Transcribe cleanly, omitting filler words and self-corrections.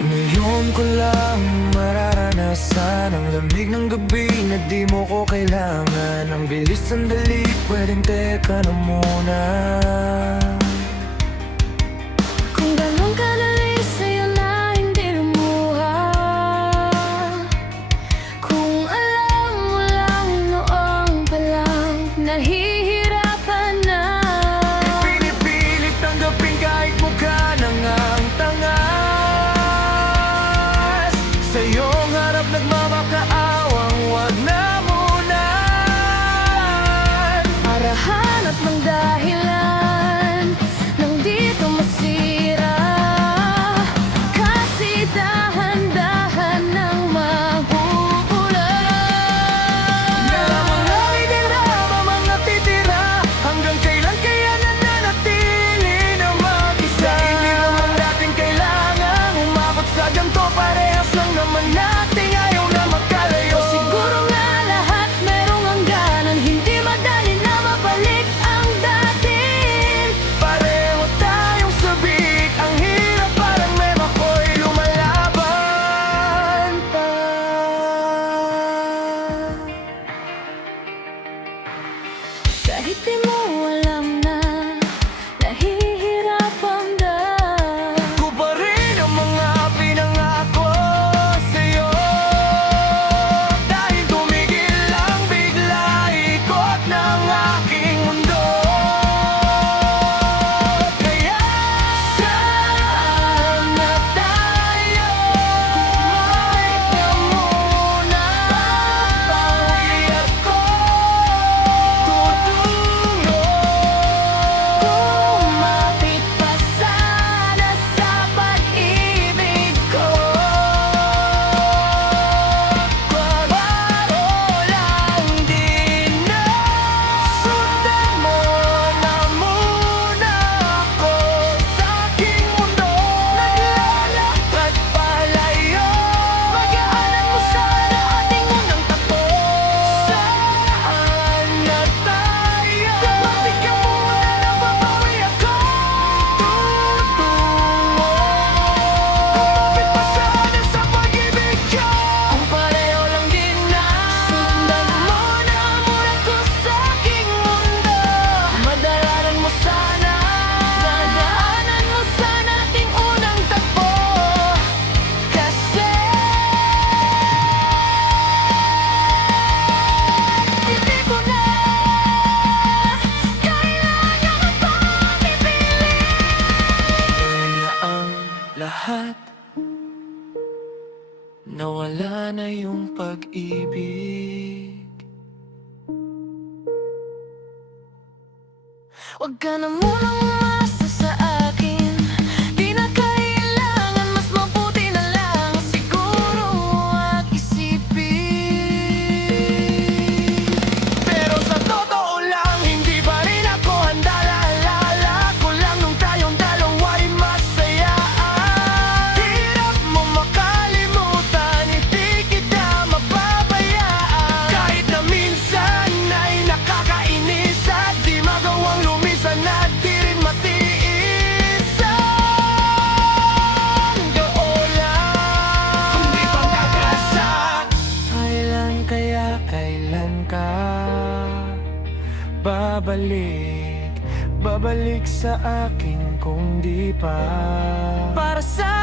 Ngayon ko lang mararanasan ang lamig ng gabi na di mo ko kailangan. Ang bilis sandali, pwedeng teka na muna. Kung ganun kadali sa'yo na hindi lumuha, kung alam mo lang noong pa lang nahihirapan na. Pinipilit tanggapin kahit mukha nang ang tangas. Sa iyong harap nagmamakaawang wag na muna. Arahan at mang dahilan nang dito masira, kasi dahan-dahan nang mahuhulan. Na mga idirama, mga titira, hanggang kailan kaya nananatili na mag-isa? Hindi naman natin kailangan umabot sa ganito. Parehas lang naman nating ayaw na magkalayo. Siguro nga lahat merong hangganan, hindi madali na mabalik ang dati. Pareho tayong sabik, ang hirap parang may makoy lumalaban pa. Kahit di mo alam na nahihirapan dahil Ko pa rin ang mga pinangako sa'yo. Dahil tumigil lang bigla ikot ng aking mundo. Kaya saan na tayo? Kumapit na muna. Bawi ako tutungo. kumapit pa sana sa pag-ibig ko. Pagbago lang din na sundan mo na muna ako sa aking mundo. Naglalakad palayo, magaanan mo sana ating unang takbo. Saan na tayo? Kumapit ka muna na babawi ako tutungo. Kumapit pa sana sa pag-ibig ko. Kung pareho lang din na sundan mo na muna ko sa aking mundo. Madalanan mo sana, dadaanan mo sana ating unang tagpo. Kasi hindi ko na kailangan pang pipili. Kaya ang lahat nawala na yung pag-ibig. Huwag ka na munang umasa sa akin, di na kailangan, mas mabuti na lang siguro huwag isipin. Pero sa totoo lang, hindi pa rin ako handa. Naalala ko lang nung tayong dalawa'y masaya. Hirap mo makalimutan, hindi kita mapabayaan. Kahit na minsan ay nakakainis at di magawang lumisan at di rin matiis. Ang goo lang, hindi pang kakasak. Kailan kaya, kailan ka babalik? Babalik sa akin kung di pa. Para sa